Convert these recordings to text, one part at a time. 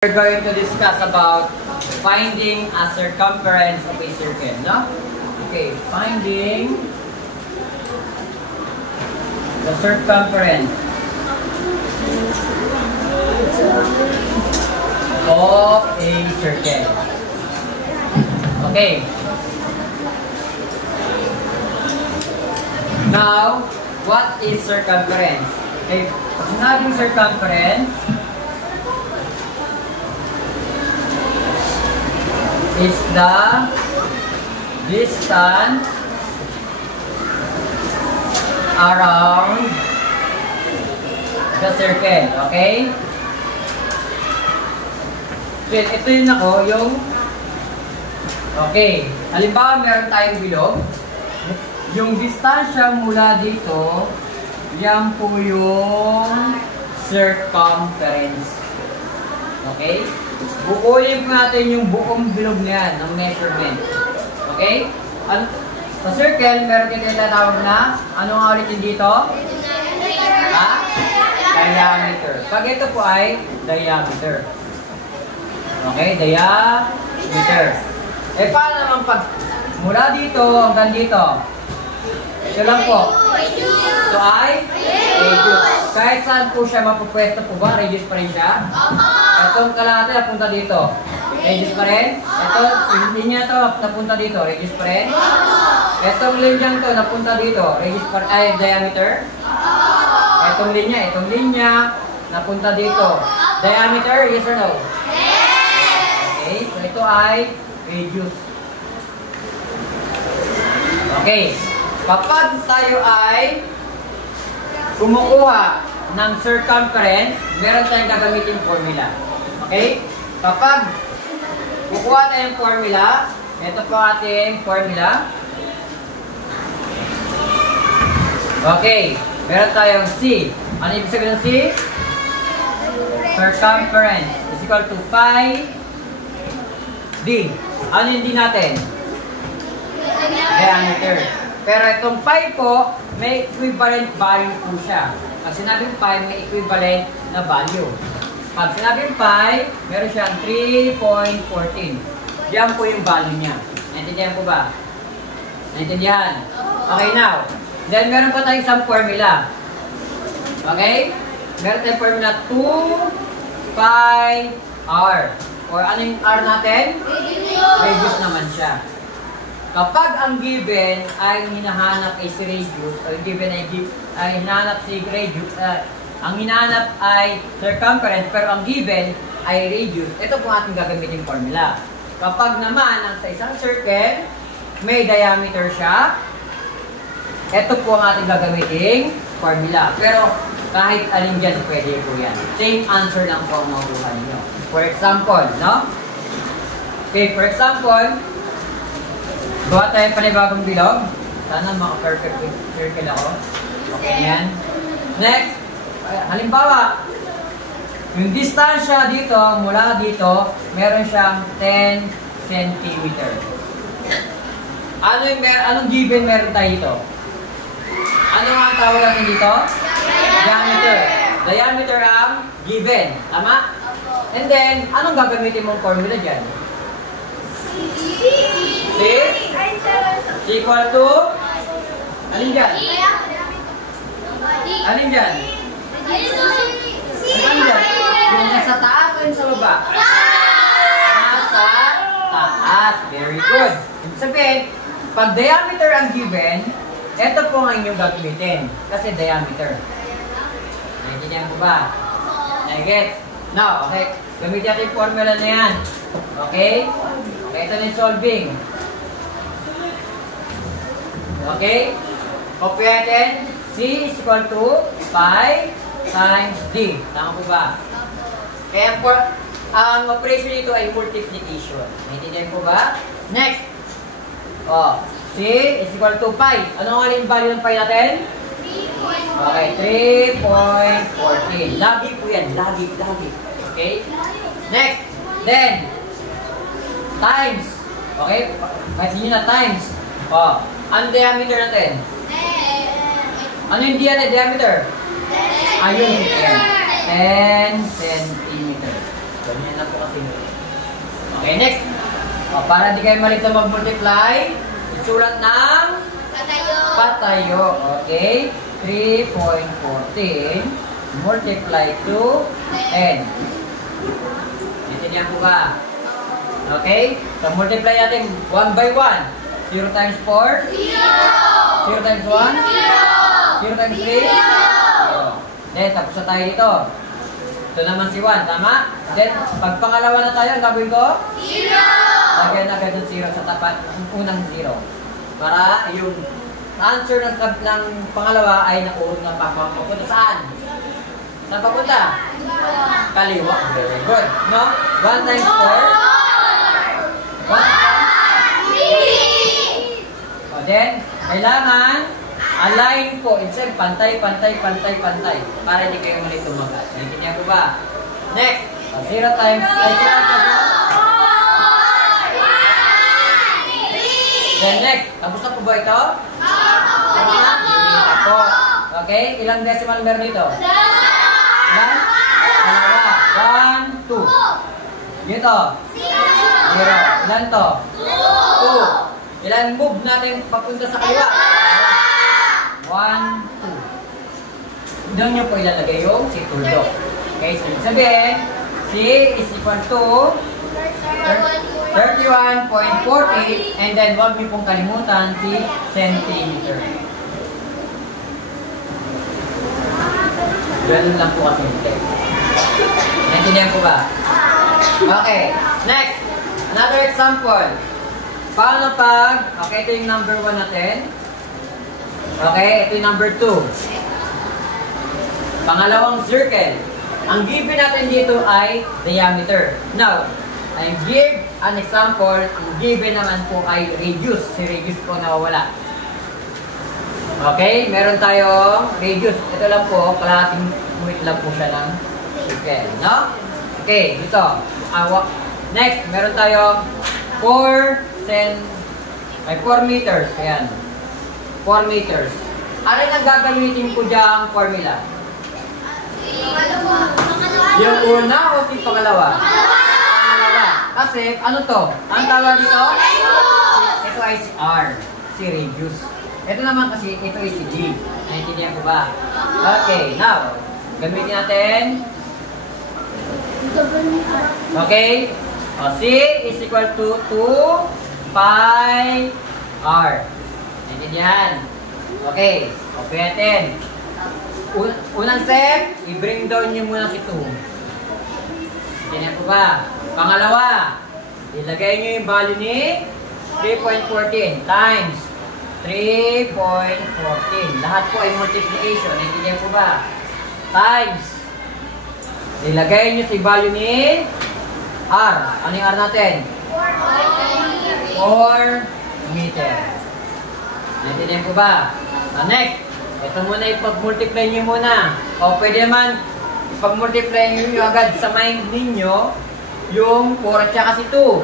We're going to discuss about finding a circumference of a circle, no? Okay, finding the circumference of a circle. Okay. Now, what is circumference? Okay, pag sinabing circumference, is the distance around the circle, okay? So, ito yung okay. Halimbawa, meron tayong bilog. Yung distansya mula dito, yan po yung circumference. Okay? Bukuyin po natin yung buong bilog na yan ng measurement. Okay? Sa circle, meron din tinatawag na, ano nga ulit yung dito? Diameter. Pag ito po ay diameter. Okay? Diameter. Eh, paano naman pag mula dito hanggang dito? Ito lang po. Ito ay radius. Kahit saan po siya mapupwesto po ba? Radius pa rin siya? Itong kalahati napunta dito. Radius pa rin? Ito, yung linya to napunta dito. Radius pa rin? Itong linyang to napunta dito. Radius pa rin? Ay, diameter? Itong linya napunta dito. Diameter? Yes or no? Okay, so ito ay radius. Okay. Kapag tayo ay kumukuha ng circumference, meron tayong gagamitin formula. Okay? Kapag kukuha tayong formula, ito po ating formula. Okay. Meron tayong C. Ano ibig sabihin ng C? Circumference is equal to pi D. Ano yung D natin? Diameter. Pero itong pi po, may equivalent value po siya. Pag sinabing pi, may equivalent na value. Pag sinabing pi, meron siyang 3.14. Diyan po yung value niya. Naintindihan po ba? Naintindihan? Okay, now. Then, meron pa tayong isang formula. Okay? Meron tayong formula 2 pi r. Or ano yung r natin? Radius naman siya. Kapag ang given ay hinahanap ay si radius, o given ay hinahanap si radius, ang hinahanap ay circumference, pero ang given ay radius, ito po ating gagamitin formula. Kapag naman ang sa isang circle, may diameter siya, ito po ang ating gagamitin formula. Pero kahit alin dyan, pwede po yan. Same answer lang po ang makuha ninyo. For example, no? Okay, for example, gawa tayo panibagong bilog. Sana maka-perfect circle ako. Okay yan. Next, halimbawa, yung distansya dito, mula dito, meron siyang 10 cm. Anong given meron tayo dito? Ano ang tawag natin dito? Diameter. Diameter ang given. Tama? And then, anong gagamitin mong formula dyan? C equal to alin dyan? Alin dyan? Alin dyan? Yung nasa taas o yung sa baba? Nasa taas. Very good. Ibig sabihin, pag diameter ang given, ito po ang inyong gagamitin. Kasi diameter. Naintindihan po ba? Nagets? Now, okay. Gamitin natin yung formula na yan. Okay? Okay, ito na yung solving. Okay? Copy natin. C is equal to pi times D. Tama po ba? Kaya ang operation nito ay multiplication. Naintindihan po ba? Next. C is equal to pi. Ano nga yung value ng pi natin? 3.14. Okay, 3.14. Lagi po yan. Lagi. Okay? Next. Then, times. Okay? Kahit nyo na times. Ano diameter natin? Ano yung diameter? Ayun, 10 cm. Ganyan lang po kasi. Okay, next. O, para di kayo malito mag-multiply, isulat ng patayo. Okay? 3.14 multiply to 10. Intindihan po ba? Okay? So, multiply natin 1 by 1. 0 times 4? 0. 0 times 1? 0. 0 times 3? 0. Then, tapos na tayo dito. Ito naman si 1, tama? Then, pag pangalawa na tayo, ang gagawin ko? 0! Lagyan agad ng 0 sa tapat ng unang 0. Para yung answer ng pangalawa ay nakuha na papunta saan? Saan papunta? Kaliwa. Very good. No? 1 times 4? 1 times 3. O then, kailangan align po. Instead, pantay. Para hindi kayo mali tumagal. Naintindihan ko ba? Next. 0 times 0. Then next. Tapos na po ba ito? Tapos na? Ako. Okay. Ilang decimal meron dito? Ilan? Dalawa. 1, 2. Dito? 0. Ilan to? 2. Ilan move natin papunta sa kaliwa? 1, 2. Doon nyo po ilalagay yung si tuldok. Okay, so sabihin, C is equal to 31.48 and then huwag nyo pong kalimutan si centimeter. Ganun lang po kasi yung text. Naintindihan ko ba? Okay, next. Another example. Paano pag, okay, ito yung number 1 natin. Okay, ito yung number 2. Pangalawang circle. Ang given natin dito ay diameter. Now, I give an example. Ang given naman po ay radius. Si radius po nawawala. Okay, meron tayong radius. Ito lang po, kalahating unit lang po siya ng circle. No? Okay, dito. Next, meron tayong 4 meters. Ayan. 4 meters. Ano yung gagamitin ko diyang formula? Yung una o si pangalawa? Pangalawa. Kasi, ano to? Ang tawag dito? Ito ay si R. Si radius. Ito naman kasi, ito ay si G. Naintindihan ko ba? Okay, now, gamitin natin. Okay? C is equal to 2 pi R. Naintindihan? Okay. Okay natin. Unang step, i-bring down nyo muna si 2. Naintindihan ko ba? Pangalawa, ilagay nyo yung value ni 3.14 times 3.14. Lahat po ay multiplication. Naintindihan ko ba? Times. Ilagay nyo si value ni R. Ano yung R natin? 4 meter. Naintindihan ko ba? Next, ito muna ipag-multiply nyo muna. O pwede naman ipag-multiply nyo agad sa mind ninyo yung 4 at saka si 2.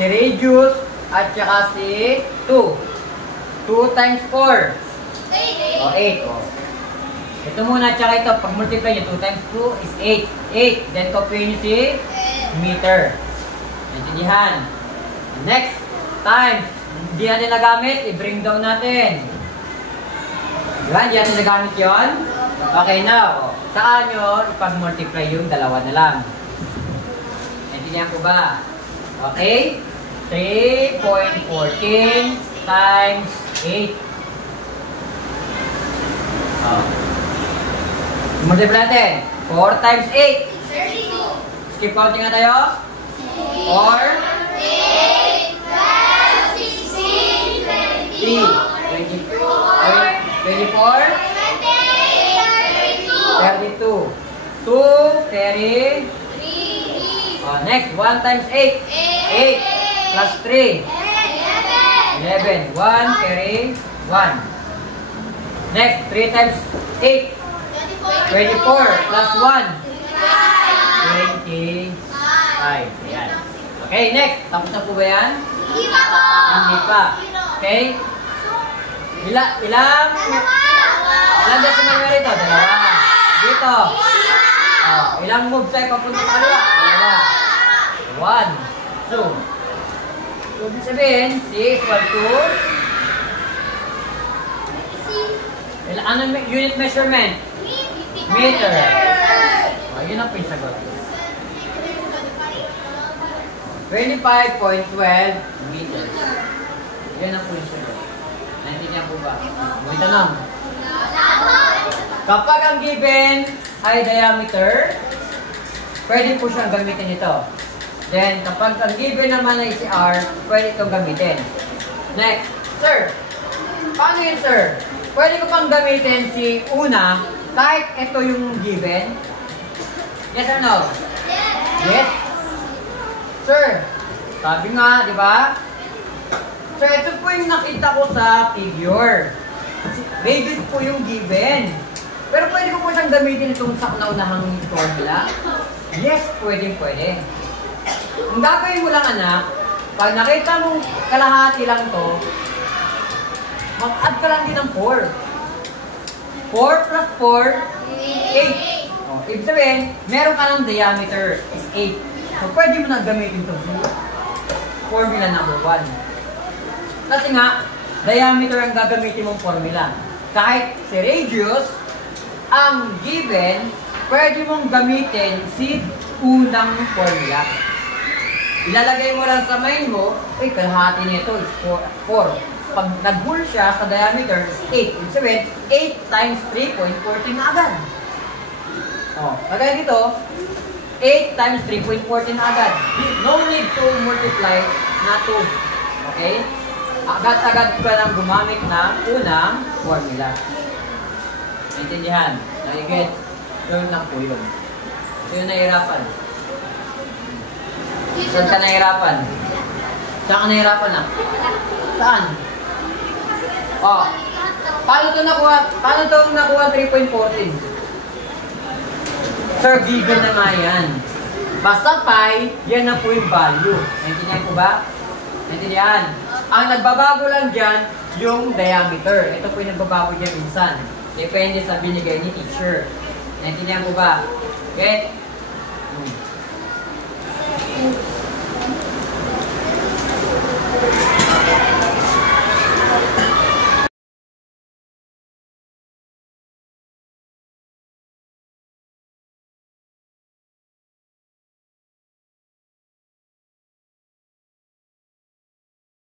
Si radius at saka si 2. 2 times 4. O 8. O. Ito muna at saka ito. Pag-multiply nyo, 2 times 2 is 8. 8. Then copy nyo si meter. Naintindihan. Next, times. Hindi natin nagamit, i-bring down natin. Diba? Hindi natin nagamit yun? Okay, now, saan nyo ipag-multiply yung dalawa na lang? Naintindihan ko ba? Okay? 3.14 times 8. Multiply natin. 4 times 8. 32. Skip counting na tayo. 4. 8. 12, 16, 20, 24, 32. 2, 30. Next, 1 times 8. 8 plus 3. 11. 1, carry 1. Next, 3 times 8. 24 plus 1. 25. Ayan. Okay, next. Tapos na po ba yan? Hindi pa po. Hindi pa. Okay? Ilang decimal nga rito? Dalawa. Dito. Ilang move tayo papunta sa kaliwa? formula. 1, 2. So, ibig sabihin, C is equal to anong unit measurement? Meter. Oh, yun ang po yung sagot. 25.12 meters. Yan ang po yung sagot. Naintindihan po ba? May tanong. Kapag ang given ay diameter, pwede po siyang gamitin ito. Then, kapag ang given naman ay si R, pwede itong gamitin. Next. Sir, paano yun, sir? Pwede ko pang gamitin si una kahit ito yung given? Yes or no? Yes? Sir, sabi nga, di ba? So, ito po yung nakita ko sa figure. Radius po yung given. Pero pwede ko po siyang gamitin itong sa kauna-unahang formula? Yes, pwede. Ang gagawin mo lang, anak, pag nakita mong kalahati lang to, mag-add ka lang din ng 4. 4 plus 4, 8. Oh, ibig sabihin, meron ka ng diameter is 8. So, pwede mo na gamitin ito. Formula number 1. Kasi nga, diameter ang gagamitin mong formula. Kahit si radius, ang given, pwede mong gamitin si unang formula. Ilalagay mo lang sa mind mo, kalahati nito is 4. Pag nag-whole siya sa diameter is 8. Ibig sabihin, 8 times 3.14 na agad. O, kagaya dito, 8 times 3.14 na agad. No need to multiply na 2. Okay? Agad-agad ka lang gumamit ng unang formula. Naintindihan? Nai-get? Yun lang po yun. So yun nahihirapan. Saan ka nahihirapan? Saan ka nahihirapan na? Saan? Oh, paano ito nakuha 3.14? Sir, given na nga yan. Basta pi, yan na po yung value. Naintindihan ko ba? Naintindihan? Ang nagbabago lang dyan, yung diameter. Ito po yung nagbabago dyan minsan. Depende sa binigay ni teacher. Naintindihan ko ba? Okay?